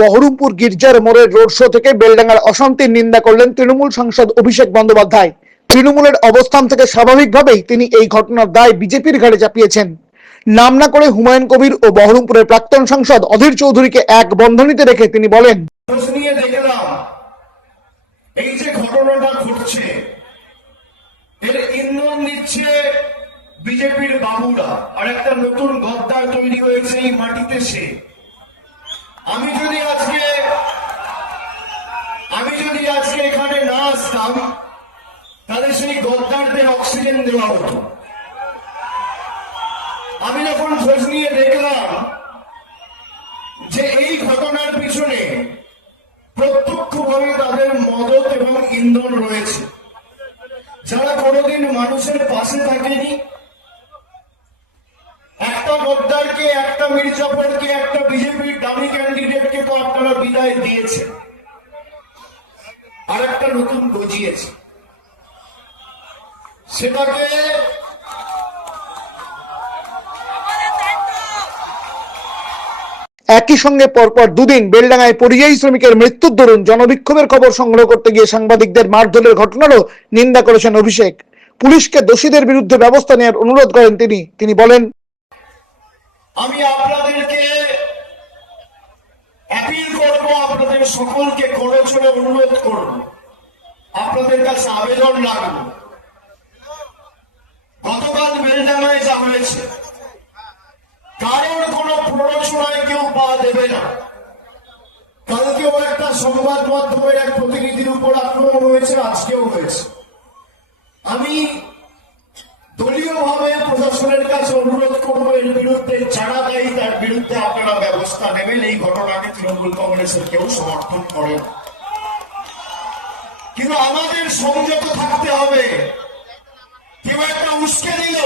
বহরমপুর গির্জার মোড়ের road show থেকে বেলডাঙ্গার অশান্তির নিন্দা করলেন তৃণমূল সাংসদ অভিষেক বন্দ্যোপাধ্যায়। তৃণমূলের অবস্থান থেকে স্বাভাবিকভাবেই তিনি এই ঘটনার দায় বিজেপির ঘাড়ে চাপিয়েছেন। নাম না করে হুমায়ুন কবির ও বহরমপুরের প্রাক্তন সাংসদ অধীর চৌধুরীকে এক বন্ধনীতে রেখে তিনি বলেন এই যে ঘটনাটা ঘটছে, এর ইন্ধন দিচ্ছে বিজেপির বাবুরা, আর একটা নতুন গদ্দার তৈরি হয়েছে এই মাটিতে সে। আমি আসতাম তাহলে সেই গদ্দারদের অক্সিজেন দেওয়া হতো। আমি যখন খোঁজ নিয়ে দেখলাম যে এই ঘটনার পিছনে প্রত্যক্ষভাবে তাদের মদত এবং ইন্ধন রয়েছে, যারা কোনোদিন মানুষের পাশে থাকেনি। একটা গদ্দারকে, একটা মির্জাফরকে, একটা বিজেপির দামি ক্যান্ডিডেটকে তো আপনারা বিদায় দিয়েছে আর একটা নতুন গজিয়েছে সেটাকে একই সঙ্গে পরপর দুদিন বেলডাঙ্গায় পরিযায়ী শ্রমিকের মৃত্যুর দরুন জনবিক্ষোভের খবর সংগ্রহ করতে গিয়ে সাংবাদিকদের মারধরের ঘটনারও নিন্দা করেছেন অভিষেক। পুলিশকে দোষীদের বিরুদ্ধে ব্যবস্থা নেওয়ার অনুরোধ করেন তিনি। তিনি বলেন আমি আপনাদেরকে অ্যাপিল করব আপনাদের সকলকে করজোরে অনুরোধ করব আপনাদের কাছে আবেদন রাখব গতকাল বেলডাঙায় যা হয়েছে কারণ কোন প্ররোচনায় কেউ পা দেবে না। কালকেও একটা সংবাদ মাধ্যমের এক প্রতিনিধির উপর আক্রমণ হয়েছে, আজকেও হয়েছে। আমি দলীয়ভাবে প্রশাসনের কাছে অনুরোধ করব, এর বিরুদ্ধে যারা দেয় কিন্তু আপনারা ব্যবস্থা নেবেন, এই ঘটনাকে তৃণমূল কংগ্রেসের কেউ সমর্থন করে কিন্তু আমাদের সংযত থাকতে হবে। কেউ একটা উস্কে দিল,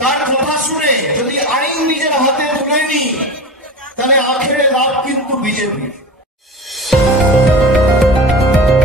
তার কথা শুনে যদি আইন নিজের হাতে তুলে নি তাহলে আখেরে লাভ কিন্তু বিজেপি